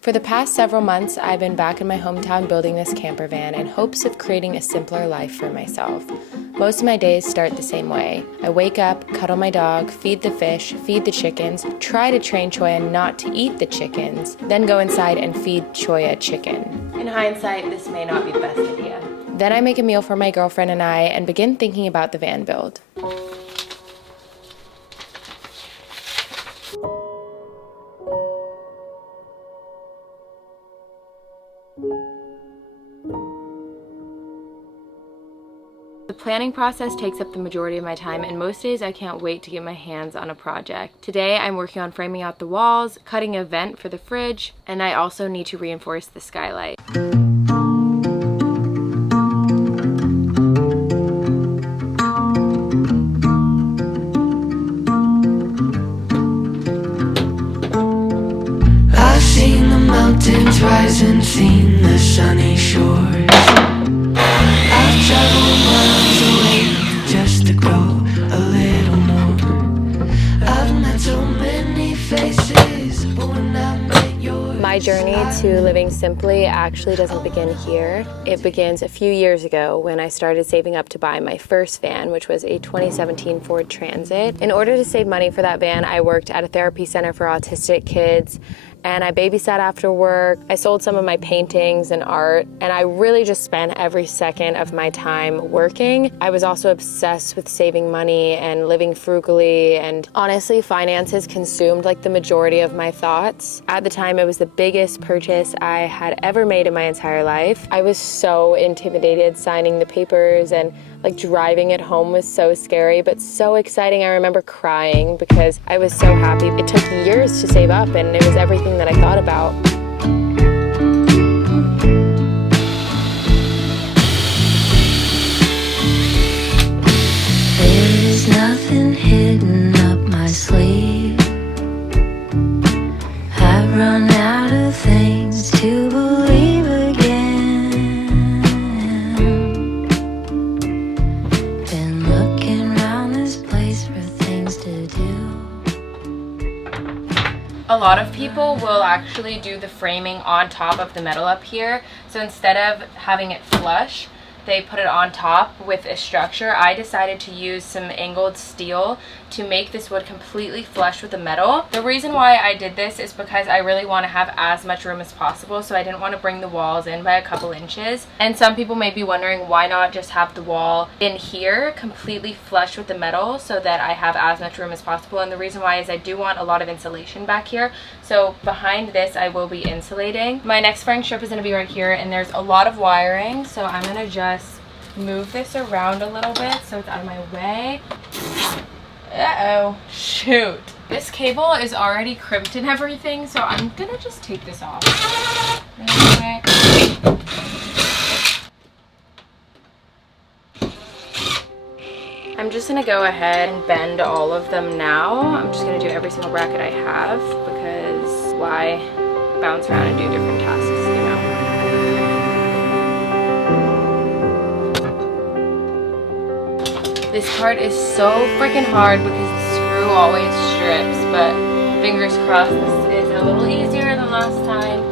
For the past several months, I've been back in my hometown building this camper van in hopes of creating a simpler life for myself. Most of my days start the same way. I wake up, cuddle my dog, feed the fish, feed the chickens, try to train Choya not to eat the chickens, then go inside and feed Choya chicken. In hindsight, this may not be the best idea. Then I make a meal for my girlfriend and I and begin thinking about the van build. The planning process takes up the majority of my time, and most days I can't wait to get my hands on a project. Today I'm working on framing out the walls, cutting a vent for the fridge, and I also need to reinforce the skylight. I've seen the mountains rise and seen the sunny shores. I've traveled miles away just to grow a little more. I've met so many faces, but when I met yours, My journey to living simply actually doesn't begin here. It begins a few years ago when I started saving up to buy my first van, which was a 2017 Ford Transit. In order to save money for that van, I worked at a therapy center for autistic kids, and I babysat after work. I sold some of my paintings and art, and I really just spent every second of my time working. I was also obsessed with saving money and living frugally, and honestly, finances consumed like the majority of my thoughts. At the time, it was the biggest purchase I had ever made in my entire life. I was so intimidated signing the papers, and like driving it home was so scary, but so exciting. I remember crying because I was so happy. It took years to save up, and it was everything that I thought about. there's nothing hidden up my sleeve. I've run out of things to believe again. Been looking around this place for things to do. A lot of people will actually do the framing on top of the metal up here. So instead of having it flush, they put it on top with a structure. I decided to use some angled steel to make this wood completely flush with the metal. The reason why I did this is because I really want to have as much room as possible, so I didn't want to bring the walls in by a couple inches. And some people may be wondering, why not just have the wall in here completely flush with the metal so that I have as much room as possible? And the reason why is I do want a lot of insulation back here. So behind this I will be insulating. My next furring strip is going to be right here, and there's a lot of wiring, so I'm going to just move this around a little bit so it's out of my way. Uh-oh, shoot. This cable is already crimped and everything, so I'm gonna just take this off really quick. I'm just gonna go ahead and bend all of them now. I'm just gonna do every single bracket I have, because why bounce around and do different tasks, you know? This part is so freaking hard because the screw always strips, but fingers crossed this is a little easier than last time.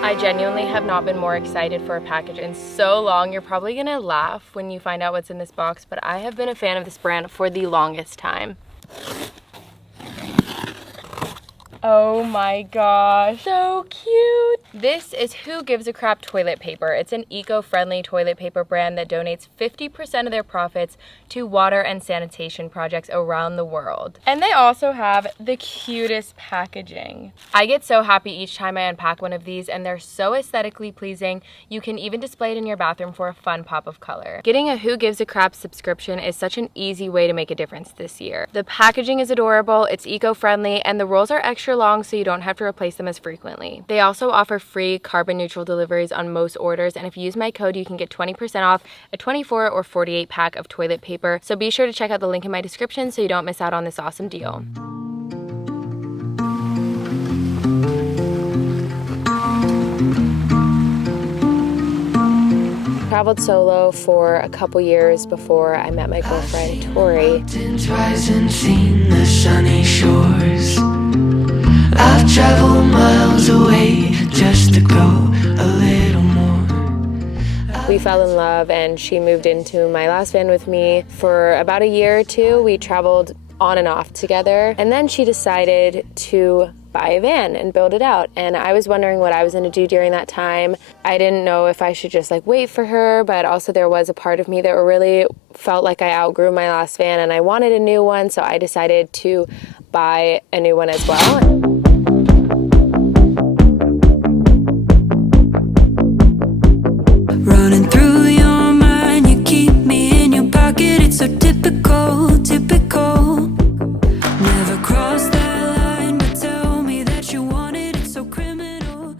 I genuinely have not been more excited for a package in so long. You're probably gonna laugh when you find out what's in this box, but I have been a fan of this brand for the longest time. Oh my gosh, so cute. This is Who Gives a Crap toilet paper. It's an eco-friendly toilet paper brand that donates 50% of their profits to water and sanitation projects around the world. And they also have the cutest packaging. I get so happy each time I unpack one of these, and they're so aesthetically pleasing. You can even display it in your bathroom for a fun pop of color. Getting a Who Gives a Crap subscription is such an easy way to make a difference this year. The packaging is adorable, it's eco-friendly, and the rolls are extra long so you don't have to replace them as frequently. They also offer free carbon neutral deliveries on most orders, and if you use my code you can get 20% off a 24 or 48 pack of toilet paper. So be sure to check out the link in my description so you don't miss out on this awesome deal. traveled solo for a couple years before I met my girlfriend, Tori. Mountains rise and seen the sunny shores. I've traveled miles away just to go a little more. We fell in love and she moved into my last van with me. For about a year or two, we traveled on and off together. And then she decided to buy a van and build it out. And I was wondering what I was gonna do during that time. I didn't know if I should just like wait for her, but also there was a part of me that really felt like I outgrew my last van and I wanted a new one. So I decided to buy a new one as well. Running through your mind, you keep me in your pocket. It's so typical, typical. Never crossed that line, but tell me that you want it. It's so criminal.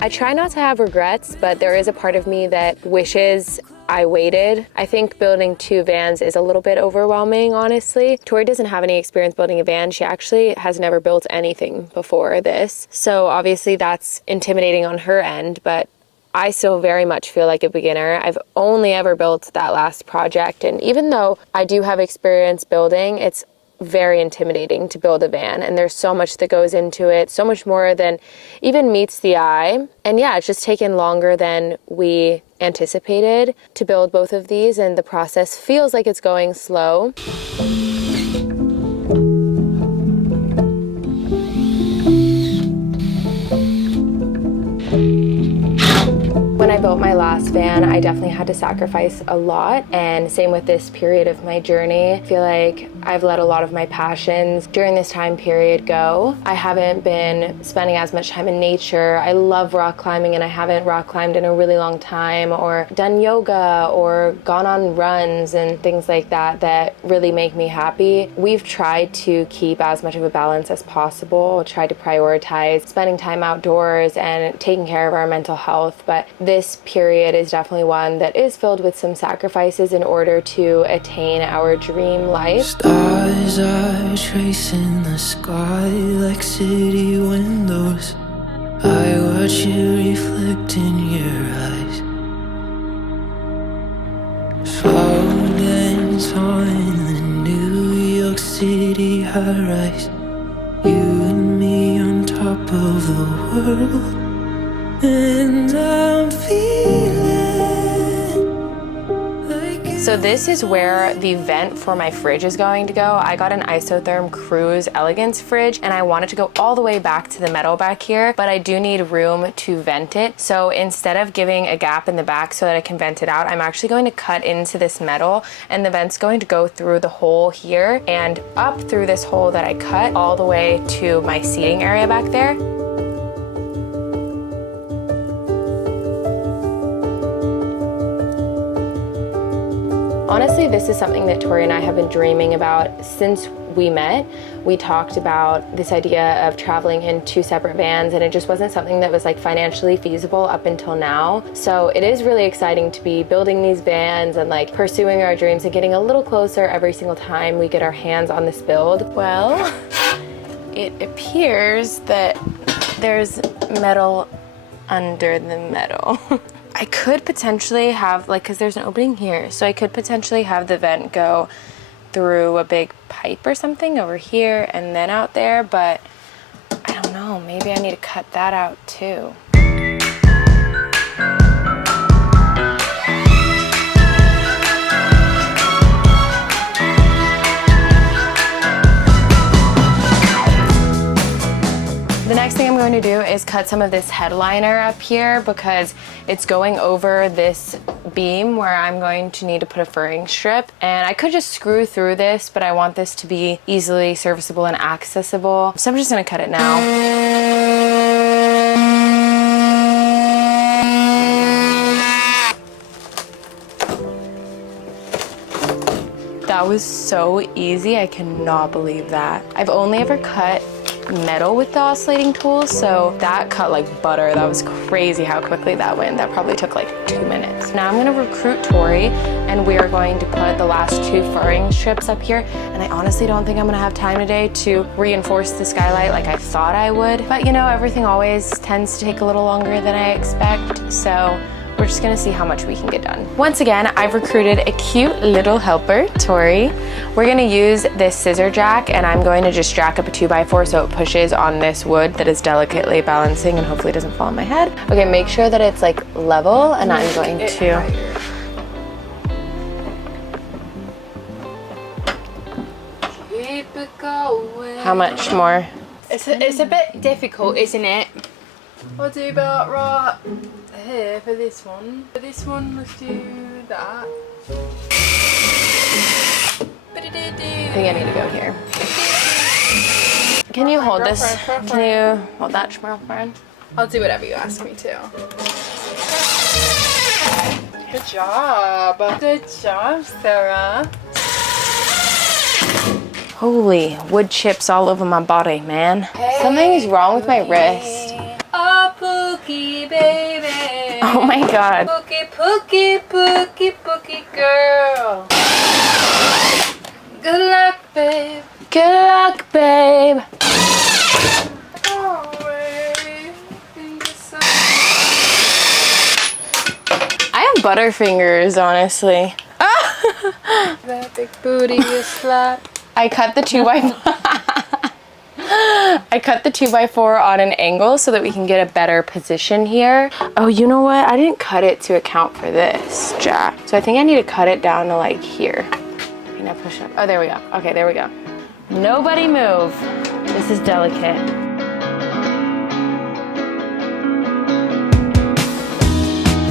I try not to have regrets, but there is a part of me that wishes I waited. I think building 2 vans is a little bit overwhelming, honestly. Tori doesn't have any experience building a van. She actually has never built anything before this. So obviously that's intimidating on her end, but I still very much feel like a beginner. I've only ever built that last project, and even though I do have experience building, it's very intimidating to build a van, and there's so much that goes into it, so much more than even meets the eye. And yeah, it's just taken longer than we anticipated to build both of these, and the process feels like it's going slow. When I built my last van, I definitely had to sacrifice a lot, and same with this period of my journey. I feel like I've let a lot of my passions during this time period go. I haven't been spending as much time in nature. I love rock climbing and I haven't rock climbed in a really long time, or done yoga or gone on runs and things like that that really make me happy. We've tried to keep as much of a balance as possible, tried to prioritize spending time outdoors and taking care of our mental health, but this period is definitely one that is filled with some sacrifices in order to attain our dream life. Stars are tracing the sky like city windows. I watch you reflect in your eyes. Slow dance on the New York City high-rise. You and me on top of the world. And I'm feeling like So this is where the vent for my fridge is going to go. I got an Isotherm Cruise Elegance fridge and I want it to go all the way back to the metal back here, but I do need room to vent it. So instead of giving a gap in the back so that I can vent it out, I'm actually going to cut into this metal, and the vent's going to go through the hole here and up through this hole that I cut all the way to my seating area back there. Honestly, this is something that Tori and I have been dreaming about since we met. We talked about this idea of traveling in 2 separate vans, and it just wasn't something that was like financially feasible up until now. So it is really exciting to be building these vans and like pursuing our dreams and getting a little closer every single time we get our hands on this build. Well, it appears that there's metal under the metal. I could potentially have, like, because there's an opening here, so I could potentially have the vent go through a big pipe or something over here and then out there, but I don't know, maybe I need to cut that out too. The next thing I'm going to do is cut some of this headliner up here because it's going over this beam where I'm going to need to put a furring strip. And I could just screw through this, but I want this to be easily serviceable and accessible. So I'm just gonna cut it now. That was so easy, I cannot believe that. I've only ever cut metal with the oscillating tool, so that cut like butter. That was crazy how quickly that went. That probably took like 2 minutes. Now I'm gonna recruit Tori and we are going to put the last 2 furring strips up here, and I honestly don't think I'm gonna have time today to reinforce the skylight like I thought I would, but you know, everything always tends to take a little longer than I expect, so we're just gonna see how much we can get done. Once again, I've recruited a cute little helper, Tori. We're gonna use this scissor jack, and I'm going to just jack up a 2x4 so it pushes on this wood that is delicately balancing and hopefully doesn't fall on my head. Okay, make sure that it's like level, and I'm going to... Keep it going. How much more? It's a bit difficult, isn't it? I'll do about right here for this one. For this one, let's do that. I think I need to go here. Can you hold this? Can you hold that, girlfriend? I'll do whatever you ask me to. Good job. Good job, Sarah. Holy wood chips all over my body, man. Something's wrong with my wrist. Oh, Pookie, baby. Oh my god. Pookie, Pookie, Pookie, Pookie girl. Good luck, babe. Good luck, babe. I have butterfingers, honestly. That big booty you slap. I cut the 2x4 on an angle so that we can get a better position here. Oh, you know what? I didn't cut it to account for this jack. So I think I need to cut it down to like here. Okay, now push up. Oh, there we go. Okay, there we go. Nobody move. This is delicate.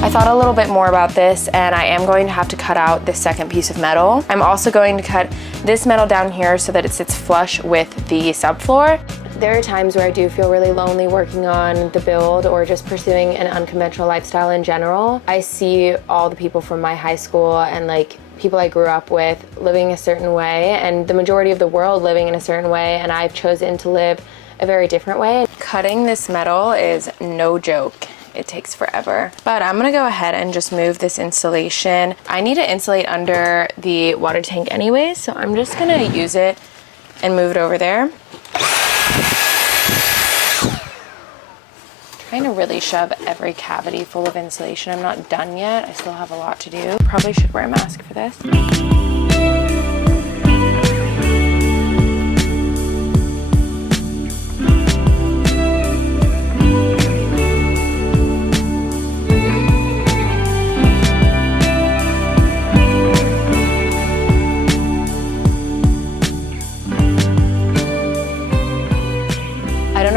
I thought a little bit more about this, and I am going to have to cut out this second piece of metal. I'm also going to cut this metal down here so that it sits flush with the subfloor. There are times where I do feel really lonely working on the build or just pursuing an unconventional lifestyle in general. I see all the people from my high school and like people I grew up with living a certain way, and the majority of the world living in a certain way, and I've chosen to live a very different way. Cutting this metal is no joke. It takes forever. But I'm gonna go ahead and just move this insulation. I need to insulate under the water tank anyways, so I'm just gonna use it and move it over there. Trying to really shove every cavity full of insulation. I'm not done yet. I still have a lot to do. Probably should wear a mask for this.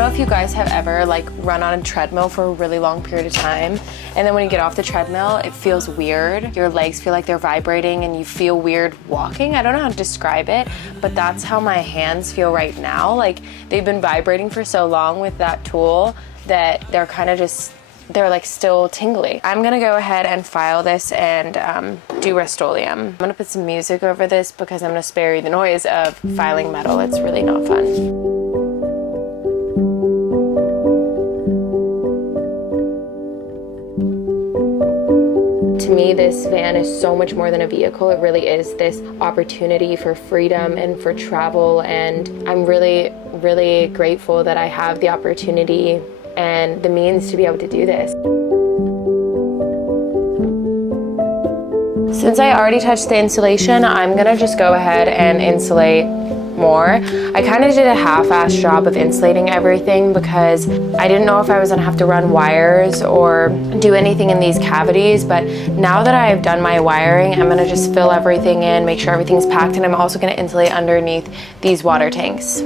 If you guys have ever like run on a treadmill for a really long period of time, and then when you get off the treadmill it feels weird, your legs feel like they're vibrating and you feel weird walking. I don't know how to describe it, but that's how my hands feel right now. Like they've been vibrating for so long with that tool that they're kind of just, they're like still tingly. I'm gonna go ahead and file this and do Rust-Oleum. I'm gonna put some music over this because I'm gonna spare you the noise of filing metal. It's really not fun. To me, this van is so much more than a vehicle. It really is this opportunity for freedom and for travel, and I'm really, really grateful that I have the opportunity and the means to be able to do this. Since I already touched the insulation, I'm gonna just go ahead and insulate more. I kind of did a half-assed job of insulating everything because I didn't know if I was gonna have to run wires or do anything in these cavities, but now that I've done my wiring, I'm gonna just fill everything in, make sure everything's packed, and I'm also gonna insulate underneath these water tanks.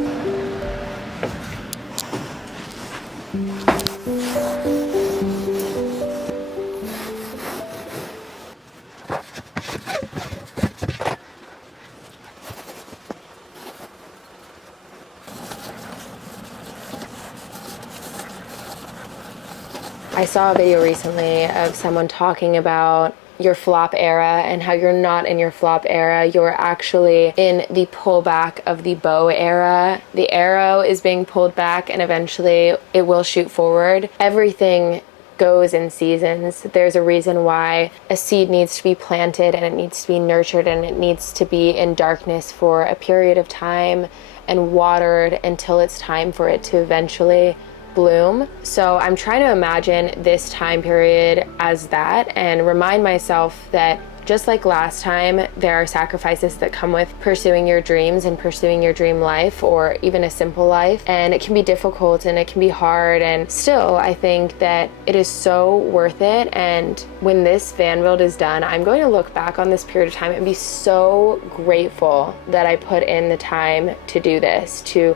I saw a video recently of someone talking about your flop era and how you're not in your flop era. You're actually in the pullback of the bow era. The arrow is being pulled back and eventually it will shoot forward. Everything goes in seasons. There's a reason why a seed needs to be planted and it needs to be nurtured and it needs to be in darkness for a period of time and watered until it's time for it to eventually bloom. So I'm trying to imagine this time period as that and remind myself that just like last time, there are sacrifices that come with pursuing your dreams and pursuing your dream life, or even a simple life. And it can be difficult and it can be hard. And still, I think that it is so worth it. And when this van build is done, I'm going to look back on this period of time and be so grateful that I put in the time to do this, to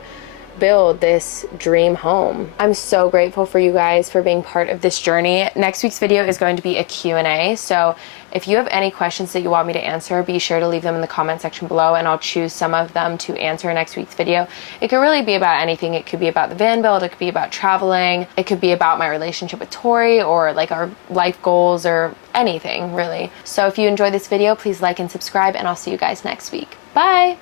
build this dream home. I'm so grateful for you guys for being part of this journey. Next week's video is going to be a Q&A. So if you have any questions that you want me to answer, be sure to leave them in the comment section below and I'll choose some of them to answer in next week's video. It could really be about anything. It could be about the van build, it could be about traveling, it could be about my relationship with Tori, or like our life goals, or anything really. So if you enjoyed this video, please like and subscribe, and I'll see you guys next week. Bye!